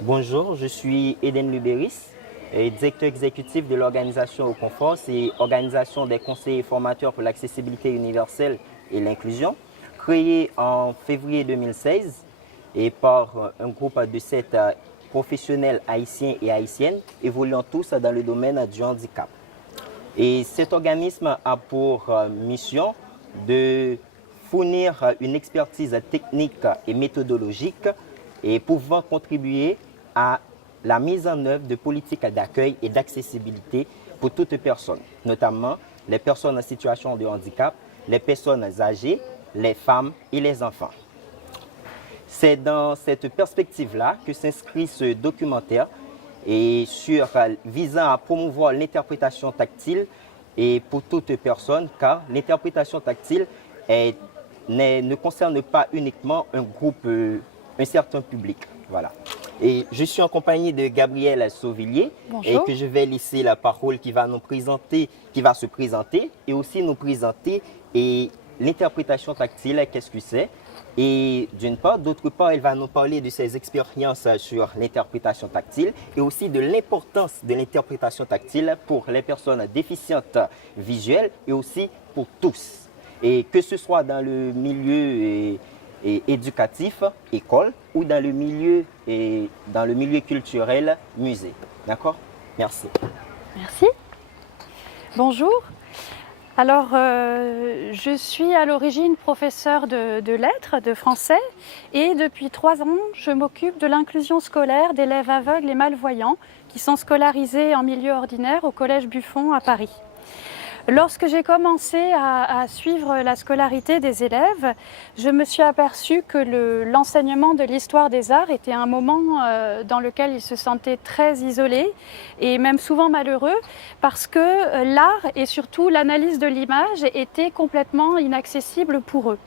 Bonjour, je suis Eden Luberis, directeur exécutif de l'organisation Au Confort, c'est Organisation des conseillers formateurs pour l'accessibilité universelle et l'inclusion, créée en février 2016 et par un groupe de 7 professionnels haïtiens et haïtiennes évoluant tous dans le domaine du handicap. Et cet organisme a pour mission de fournir une expertise technique et méthodologique et pouvant contribuer à la mise en œuvre de politiques d'accueil et d'accessibilité pour toute personne, notamment les personnes en situation de handicap, les personnes âgées, les femmes et les enfants. C'est dans cette perspective-là que s'inscrit ce documentaire et visant à promouvoir l'interprétation tactile et pour toute personne, car l'interprétation tactile ne concerne pas uniquement un groupe, un certain public. Voilà. Et je suis en compagnie de Gabrielle Sauvillier. Bonjour. Et que je vais laisser la parole qui va se présenter et aussi nous présenter l'interprétation tactile, qu'est-ce que c'est. Et d'une part, d'autre part, elle va nous parler de ses expériences sur l'interprétation tactile et aussi de l'importance de l'interprétation tactile pour les personnes déficientes visuelles et aussi pour tous. Et que ce soit dans le milieu éducatif, école, ou dans le milieu culturel, musée. D'accord? Merci. Merci. Bonjour. Alors, je suis à l'origine professeure de lettres, de français, et depuis 3 ans, je m'occupe de l'inclusion scolaire d'élèves aveugles et malvoyants qui sont scolarisés en milieu ordinaire au Collège Buffon à Paris. Lorsque j'ai commencé à suivre la scolarité des élèves, je me suis aperçue que l'enseignement de l'histoire des arts était un moment dans lequel ils se sentaient très isolés et même souvent malheureux parce que l'art et surtout l'analyse de l'image étaient complètement inaccessibles pour eux.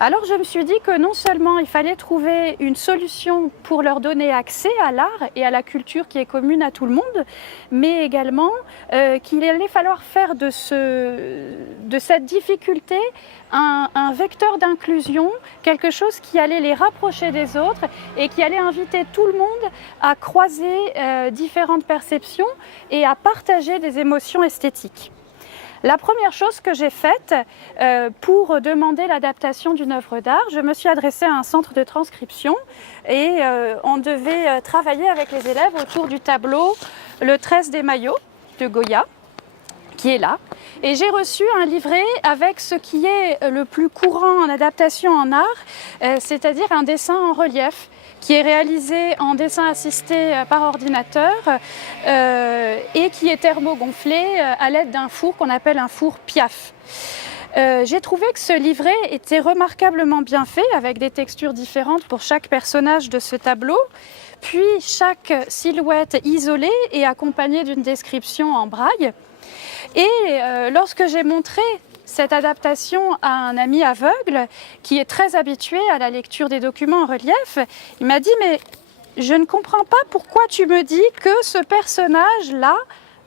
Alors je me suis dit que non seulement il fallait trouver une solution pour leur donner accès à l'art et à la culture qui est commune à tout le monde, mais également qu'il allait falloir faire de cette difficulté un vecteur d'inclusion, quelque chose qui allait les rapprocher des autres et qui allait inviter tout le monde à croiser différentes perceptions et à partager des émotions esthétiques. La première chose que j'ai faite pour demander l'adaptation d'une œuvre d'art, je me suis adressée à un centre de transcription et on devait travailler avec les élèves autour du tableau Le 13 des maillots de Goya, qui est là. Et j'ai reçu un livret avec ce qui est le plus courant en adaptation en art, c'est-à-dire un dessin en relief, qui est réalisé en dessin assisté par ordinateur et qui est thermogonflé à l'aide d'un four qu'on appelle un four Piaf. J'ai trouvé que ce livret était remarquablement bien fait, avec des textures différentes pour chaque personnage de ce tableau, puis chaque silhouette isolée et accompagnée d'une description en braille. Et lorsque j'ai montré cette adaptation à un ami aveugle qui est très habitué à la lecture des documents en relief, il m'a dit « mais je ne comprends pas pourquoi tu me dis que ce personnage-là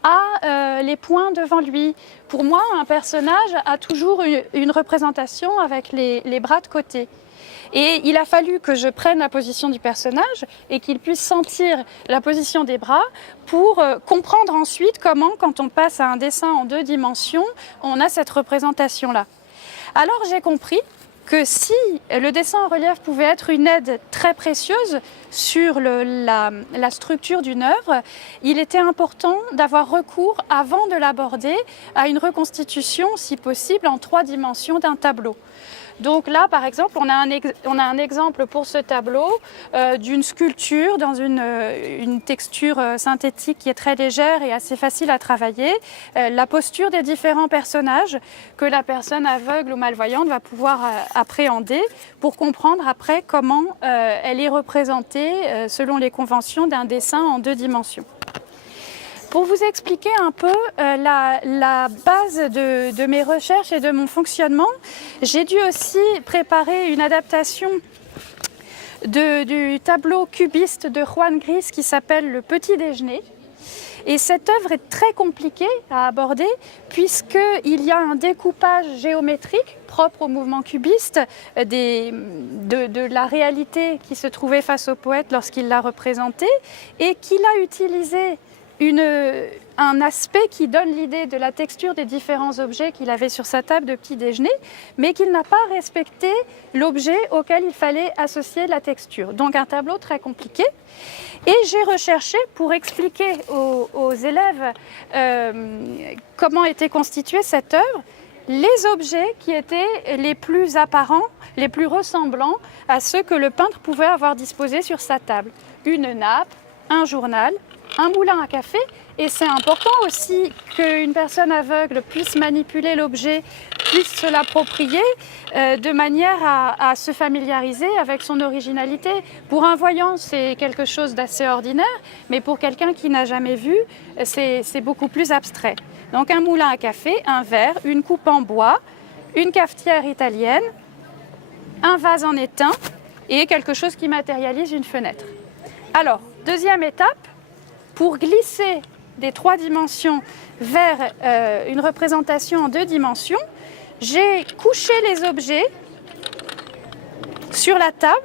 a les poings devant lui. Pour moi, un personnage a toujours une représentation avec les bras de côté. » Et il a fallu que je prenne la position du personnage et qu'il puisse sentir la position des bras pour comprendre ensuite comment, quand on passe à un dessin en 2 dimensions, on a cette représentation-là. Alors j'ai compris que si le dessin en relief pouvait être une aide très précieuse sur la structure d'une œuvre, il était important d'avoir recours, avant de l'aborder, à une reconstitution, si possible, en 3 dimensions d'un tableau. Donc là, par exemple, on a un exemple pour ce tableau d'une sculpture dans une texture synthétique qui est très légère et assez facile à travailler. La posture des différents personnages que la personne aveugle ou malvoyante va pouvoir appréhender pour comprendre après comment elle est représentée selon les conventions d'un dessin en 2 dimensions. Pour vous expliquer un peu la base de mes recherches et de mon fonctionnement, j'ai dû aussi préparer une adaptation du tableau cubiste de Juan Gris qui s'appelle Le Petit Déjeuner. Et cette œuvre est très compliquée à aborder puisqu'il y a un découpage géométrique propre au mouvement cubiste de la réalité qui se trouvait face au poète lorsqu'il l'a représentée et qu'il a utilisé un aspect qui donne l'idée de la texture des différents objets qu'il avait sur sa table de petit déjeuner, mais qu'il n'a pas respecté l'objet auquel il fallait associer la texture. Donc un tableau très compliqué. Et j'ai recherché pour expliquer aux élèves comment était constituée cette œuvre, les objets qui étaient les plus apparents, les plus ressemblants à ceux que le peintre pouvait avoir disposés sur sa table. Une nappe, un journal, un moulin à café, et c'est important aussi qu'une personne aveugle puisse manipuler l'objet, puisse se l'approprier de manière à se familiariser avec son originalité. Pour un voyant, c'est quelque chose d'assez ordinaire, mais pour quelqu'un qui n'a jamais vu, c'est beaucoup plus abstrait. Donc un moulin à café, un verre, une coupe en bois, une cafetière italienne, un vase en étain et quelque chose qui matérialise une fenêtre. Alors, deuxième étape, pour glisser des 3 dimensions vers une représentation en 2 dimensions, j'ai couché les objets sur la table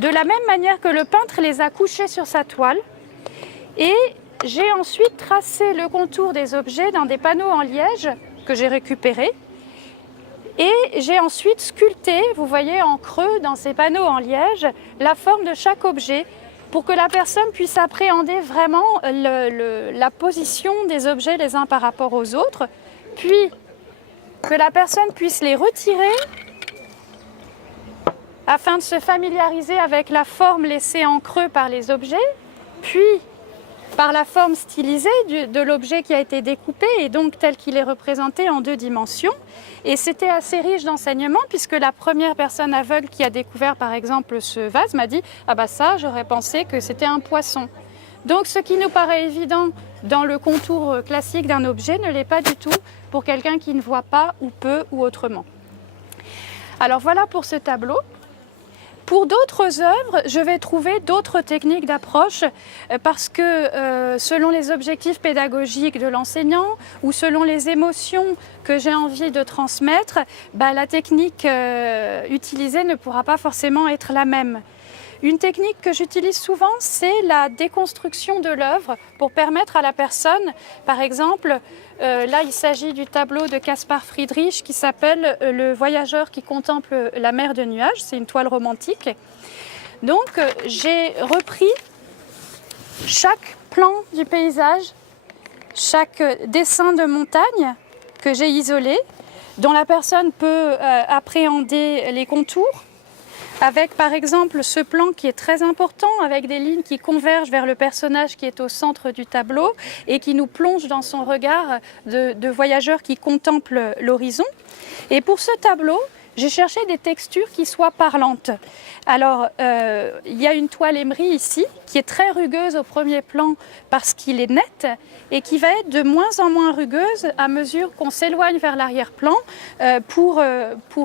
de la même manière que le peintre les a couchés sur sa toile. Et j'ai ensuite tracé le contour des objets dans des panneaux en liège que j'ai récupérés. Et j'ai ensuite sculpté, vous voyez en creux dans ces panneaux en liège, la forme de chaque objet pour que la personne puisse appréhender vraiment la position des objets les uns par rapport aux autres, puis que la personne puisse les retirer afin de se familiariser avec la forme laissée en creux par les objets, puis par la forme stylisée de l'objet qui a été découpé et donc tel qu'il est représenté en 2 dimensions. Et c'était assez riche d'enseignements puisque la première personne aveugle qui a découvert par exemple ce vase m'a dit « Ah bah ça, j'aurais pensé que c'était un poisson ». Donc ce qui nous paraît évident dans le contour classique d'un objet ne l'est pas du tout pour quelqu'un qui ne voit pas ou peu ou autrement. Alors voilà pour ce tableau. Pour d'autres œuvres, je vais trouver d'autres techniques d'approche parce que selon les objectifs pédagogiques de l'enseignant ou selon les émotions que j'ai envie de transmettre, la technique utilisée ne pourra pas forcément être la même. Une technique que j'utilise souvent, c'est la déconstruction de l'œuvre pour permettre à la personne, par exemple, là il s'agit du tableau de Caspar Friedrich qui s'appelle « Le voyageur qui contemple la mer de nuages », c'est une toile romantique. Donc j'ai repris chaque plan du paysage, chaque dessin de montagne que j'ai isolé, dont la personne peut appréhender les contours, avec par exemple ce plan qui est très important, avec des lignes qui convergent vers le personnage qui est au centre du tableau et qui nous plonge dans son regard de voyageur qui contemple l'horizon. Et pour ce tableau, j'ai cherché des textures qui soient parlantes. Alors, il y a une toile émery ici, qui est très rugueuse au premier plan parce qu'il est net, et qui va être de moins en moins rugueuse à mesure qu'on s'éloigne vers l'arrière-plan pour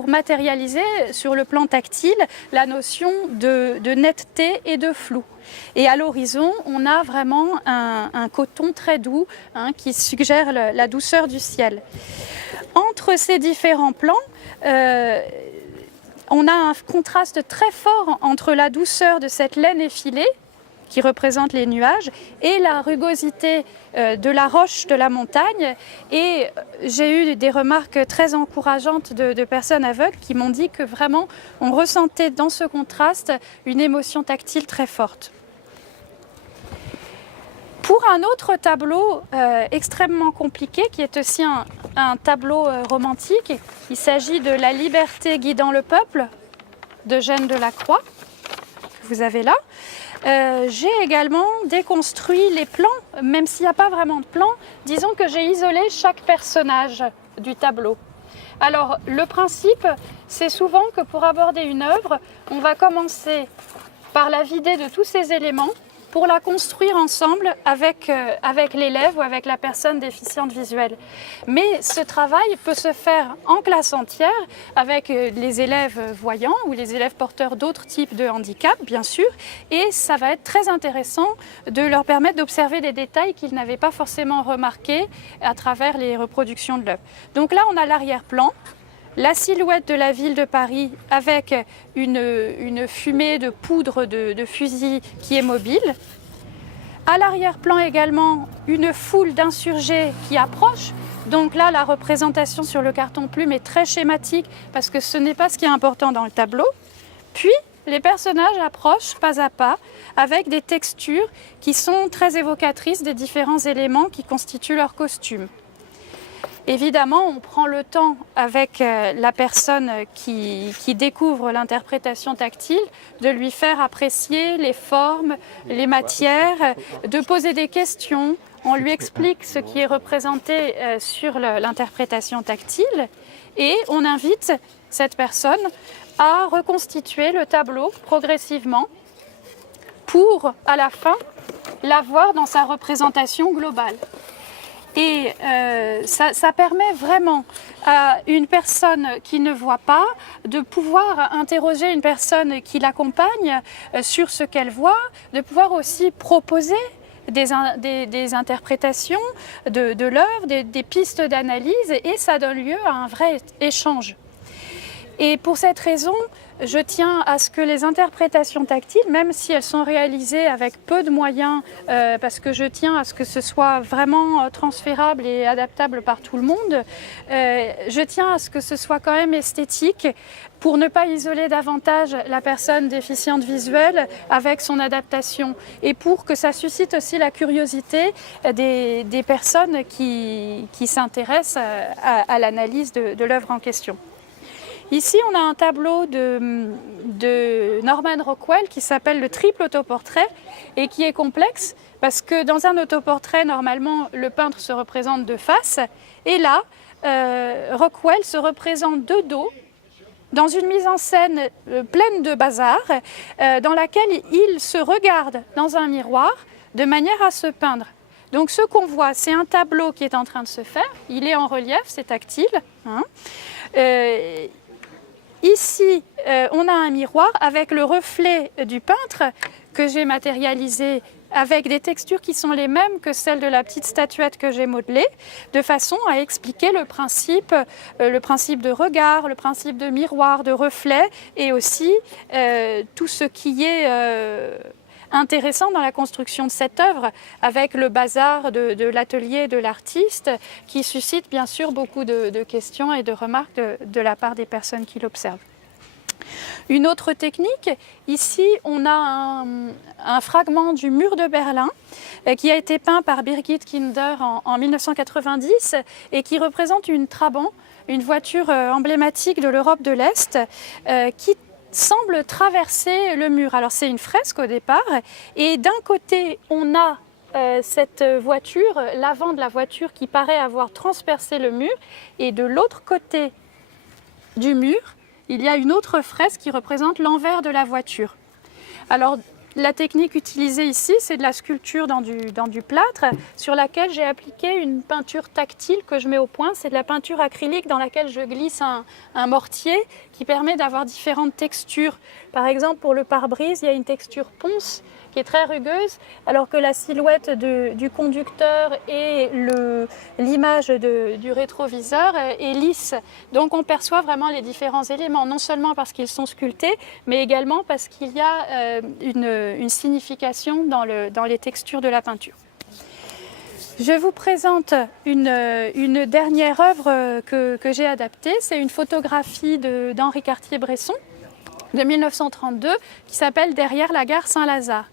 matérialiser sur le plan tactile la notion de netteté et de flou. Et à l'horizon, on a vraiment un coton très doux qui suggère la douceur du ciel. Entre ces différents plans, on a un contraste très fort entre la douceur de cette laine effilée qui représente les nuages et la rugosité de la roche de la montagne. Et j'ai eu des remarques très encourageantes de personnes aveugles qui m'ont dit que vraiment on ressentait dans ce contraste une émotion tactile très forte. Pour un autre tableau extrêmement compliqué, qui est aussi un tableau romantique, il s'agit de La liberté guidant le peuple de Jeanne Delacroix, que vous avez là. J'ai également déconstruit les plans, même s'il n'y a pas vraiment de plan. Disons que j'ai isolé chaque personnage du tableau. Alors, le principe, c'est souvent que pour aborder une œuvre, on va commencer par la vider de tous ses éléments, pour la construire ensemble avec l'élève ou avec la personne déficiente visuelle. Mais ce travail peut se faire en classe entière avec les élèves voyants ou les élèves porteurs d'autres types de handicap, bien sûr, et ça va être très intéressant de leur permettre d'observer des détails qu'ils n'avaient pas forcément remarqués à travers les reproductions de l'œuvre. Donc là, on a l'arrière-plan, la silhouette de la ville de Paris avec une fumée de poudre de fusil qui est mobile. À l'arrière-plan également, une foule d'insurgés qui approchent. Donc là, la représentation sur le carton plume est très schématique parce que ce n'est pas ce qui est important dans le tableau. Puis, les personnages approchent pas à pas avec des textures qui sont très évocatrices des différents éléments qui constituent leur costume. Évidemment, on prend le temps avec la personne qui découvre l'interprétation tactile de lui faire apprécier les formes, les matières, de poser des questions. On lui explique ce qui est représenté sur l'interprétation tactile et on invite cette personne à reconstituer le tableau progressivement pour, à la fin, l'avoir dans sa représentation globale. Et ça permet vraiment à une personne qui ne voit pas de pouvoir interroger une personne qui l'accompagne sur ce qu'elle voit, de pouvoir aussi proposer des interprétations de l'œuvre, des pistes d'analyse, et ça donne lieu à un vrai échange. Et pour cette raison, je tiens à ce que les interprétations tactiles, même si elles sont réalisées avec peu de moyens, parce que je tiens à ce que ce soit vraiment transférable et adaptable par tout le monde, je tiens à ce que ce soit quand même esthétique pour ne pas isoler davantage la personne déficiente visuelle avec son adaptation et pour que ça suscite aussi la curiosité des personnes qui s'intéressent à l'analyse de l'œuvre en question. Ici, on a un tableau de Norman Rockwell qui s'appelle le triple autoportrait et qui est complexe parce que dans un autoportrait, normalement, le peintre se représente de face et là, Rockwell se représente de dos dans une mise en scène pleine de bazar dans laquelle il se regarde dans un miroir de manière à se peindre. Donc ce qu'on voit, c'est un tableau qui est en train de se faire, il est en relief, c'est tactile. Ici, on a un miroir avec le reflet du peintre que j'ai matérialisé avec des textures qui sont les mêmes que celles de la petite statuette que j'ai modelée, de façon à expliquer le principe de regard, le principe de miroir, de reflet, et aussi tout ce qui est intéressant dans la construction de cette œuvre, avec le bazar de l'atelier de l'artiste, qui suscite bien sûr beaucoup de questions et de remarques de la part des personnes qui l'observent. Une autre technique, ici on a un fragment du mur de Berlin qui a été peint par Birgit Kinder en 1990 et qui représente une Trabant, une voiture emblématique de l'Europe de l'Est qui semble traverser le mur. Alors c'est une fresque au départ et d'un côté on a cette voiture, l'avant de la voiture qui paraît avoir transpercé le mur, et de l'autre côté du mur il y a une autre fresque qui représente l'envers de la voiture. Alors, la technique utilisée ici, c'est de la sculpture dans du plâtre sur laquelle j'ai appliqué une peinture tactile que je mets au point. C'est de la peinture acrylique dans laquelle je glisse un mortier qui permet d'avoir différentes textures. Par exemple, pour le pare-brise, il y a une texture ponce qui est très rugueuse, alors que la silhouette du conducteur et l'image du rétroviseur est lisse. Donc on perçoit vraiment les différents éléments, non seulement parce qu'ils sont sculptés, mais également parce qu'il y a une signification dans les textures de la peinture. Je vous présente une dernière œuvre que j'ai adaptée. C'est une photographie d'Henri Cartier-Bresson de 1932 qui s'appelle « Derrière la gare Saint-Lazare ».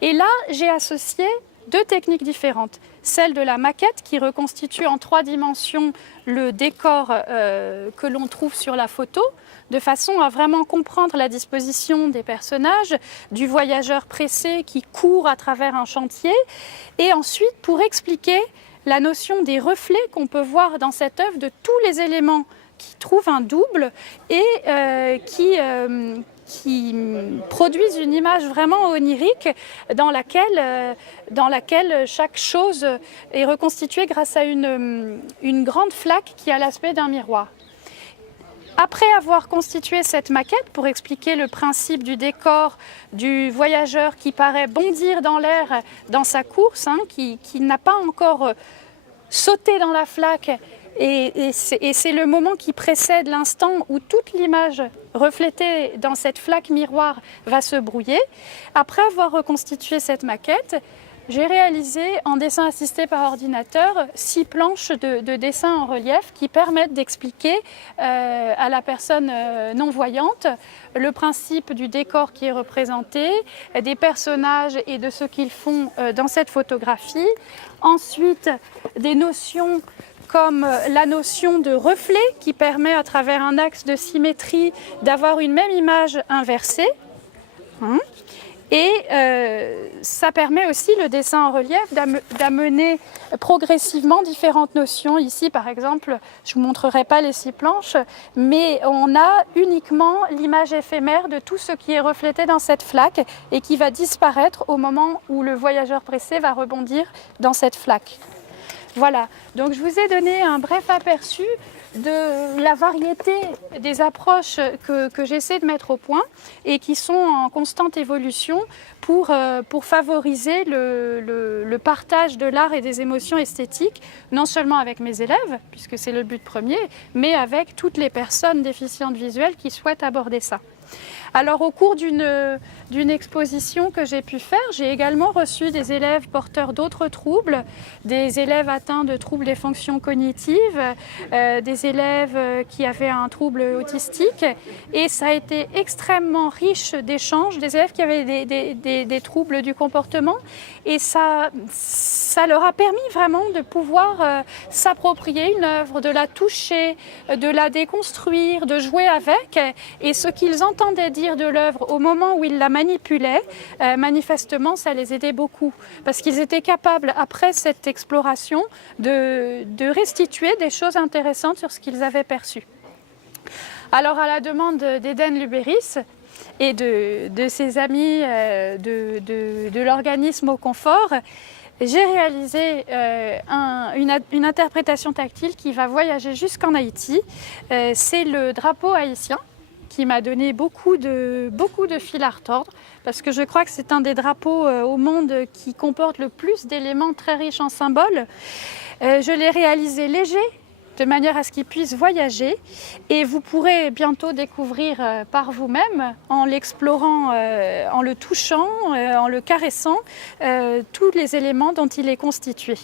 Et là, j'ai associé deux techniques différentes. Celle de la maquette qui reconstitue en 3 dimensions le décor que l'on trouve sur la photo, de façon à vraiment comprendre la disposition des personnages, du voyageur pressé qui court à travers un chantier, et ensuite pour expliquer la notion des reflets qu'on peut voir dans cette œuvre de tous les éléments qui trouvent un double et produisent une image vraiment onirique dans laquelle chaque chose est reconstituée grâce à une grande flaque qui a l'aspect d'un miroir. Après avoir constitué cette maquette, pour expliquer le principe du décor du voyageur qui paraît bondir dans l'air dans sa course, qui n'a pas encore sauté dans la flaque, et c'est le moment qui précède l'instant où toute l'image reflétée dans cette flaque miroir va se brouiller. Après avoir reconstitué cette maquette, j'ai réalisé en dessin assisté par ordinateur 6 planches de dessin en relief qui permettent d'expliquer à la personne non-voyante le principe du décor qui est représenté, des personnages et de ce qu'ils font dans cette photographie. Ensuite, des notions comme la notion de reflet qui permet à travers un axe de symétrie d'avoir une même image inversée. Et ça permet aussi le dessin en relief d'amener progressivement différentes notions. Ici, par exemple, je ne vous montrerai pas les 6 planches, mais on a uniquement l'image éphémère de tout ce qui est reflété dans cette flaque et qui va disparaître au moment où le voyageur pressé va rebondir dans cette flaque. Voilà, donc je vous ai donné un bref aperçu de la variété des approches que j'essaie de mettre au point et qui sont en constante évolution pour favoriser le partage de l'art et des émotions esthétiques, non seulement avec mes élèves, puisque c'est le but premier, mais avec toutes les personnes déficientes visuelles qui souhaitent aborder ça. Alors au cours d'une exposition que j'ai pu faire, j'ai également reçu des élèves porteurs d'autres troubles, des élèves atteints de troubles des fonctions cognitives, des élèves qui avaient un trouble autistique, et ça a été extrêmement riche d'échanges, des élèves qui avaient des troubles du comportement, et ça leur a permis vraiment de pouvoir s'approprier une œuvre, de la toucher, de la déconstruire, de jouer avec, et ce qu'ils entendaient dire de l'œuvre au moment où ils la manipulaient, manifestement ça les aidait beaucoup, parce qu'ils étaient capables après cette exploration de restituer des choses intéressantes sur ce qu'ils avaient perçu. Alors à la demande d'Eden Lubéris et de ses amis de l'organisme Au Confort, j'ai réalisé une interprétation tactile qui va voyager jusqu'en Haïti. C'est le drapeau haïtien qui m'a donné beaucoup de fil à retordre, parce que je crois que c'est un des drapeaux au monde qui comporte le plus d'éléments très riches en symboles. Je l'ai réalisé léger, de manière à ce qu'il puisse voyager, et vous pourrez bientôt découvrir par vous-même, en l'explorant, en le touchant, en le caressant, tous les éléments dont il est constitué.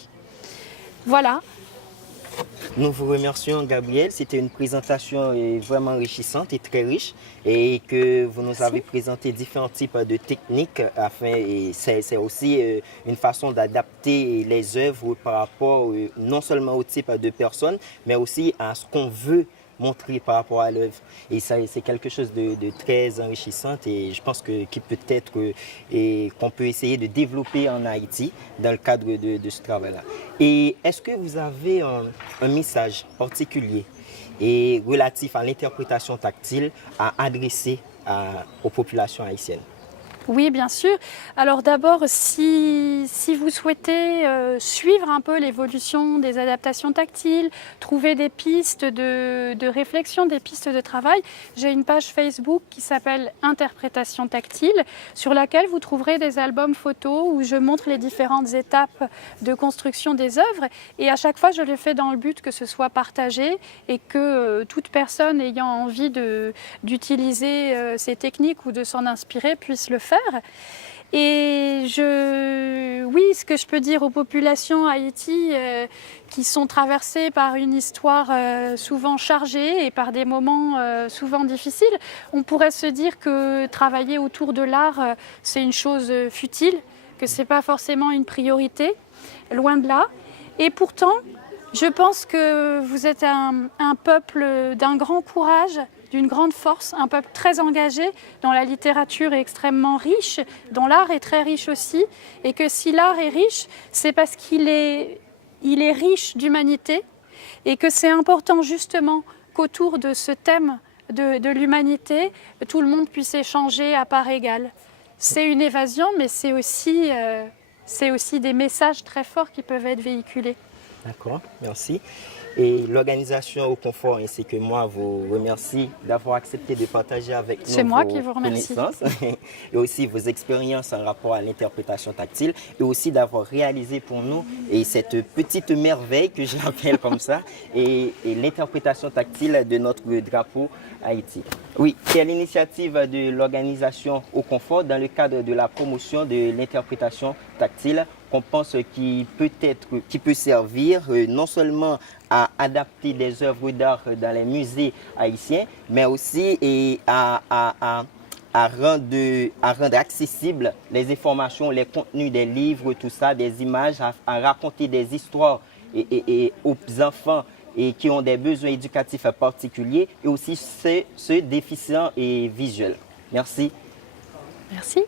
Voilà. Nous vous remercions, Gabrielle. C'était une présentation vraiment enrichissante et très riche, et que vous nous avez présenté différents types de techniques et c'est aussi une façon d'adapter les œuvres par rapport non seulement au type de personnes, mais aussi à ce qu'on veut montrer par rapport à l'œuvre. Et ça, c'est quelque chose de très enrichissant, et je pense qu'il peut-être qu'on peut essayer de développer en Haïti dans le cadre de ce travail-là. Et est-ce que vous avez un message particulier et relatif à l'interprétation tactile à adresser aux populations haïtiennes? Oui, bien sûr. Alors d'abord, si vous souhaitez suivre un peu l'évolution des adaptations tactiles, trouver des pistes de réflexion, des pistes de travail, j'ai une page Facebook qui s'appelle Interprétation tactile, sur laquelle vous trouverez des albums photos où je montre les différentes étapes de construction des œuvres. Et à chaque fois, je le fais dans le but que ce soit partagé et que toute personne ayant envie d'utiliser ces techniques ou de s'en inspirer puisse le faire. Et oui, ce que je peux dire aux populations Haïti qui sont traversées par une histoire souvent chargée et par des moments souvent difficiles, on pourrait se dire que travailler autour de l'art, c'est une chose futile, que ce n'est pas forcément une priorité, loin de là. Et pourtant, je pense que vous êtes un peuple d'un grand courage, d'une grande force, un peuple très engagé, dont la littérature est extrêmement riche, dont l'art est très riche aussi, et que si l'art est riche, c'est parce qu'il est riche d'humanité, et que c'est important justement qu'autour de ce thème de l'humanité, tout le monde puisse échanger à part égale. C'est une évasion, mais c'est aussi des messages très forts qui peuvent être véhiculés. D'accord, merci. Et l'organisation Au Confort ainsi que moi vous remercie d'avoir accepté de partager avec nous C'est moi vos qui vous remercie. connaissances et aussi vos expériences en rapport à l'interprétation tactile et aussi d'avoir réalisé pour nous et cette petite merveille que je l'appelle comme ça et l'interprétation tactile de notre drapeau Haïti. Oui, c'est l'initiative de l'organisation Au Confort dans le cadre de la promotion de l'interprétation tactile qu'on pense qui peut servir non seulement à adapter des œuvres d'art dans les musées haïtiens, mais aussi à rendre accessibles les informations, les contenus des livres, tout ça, des images, à raconter des histoires et aux enfants et qui ont des besoins éducatifs particuliers et aussi ceux déficients et visuels. Merci. Merci.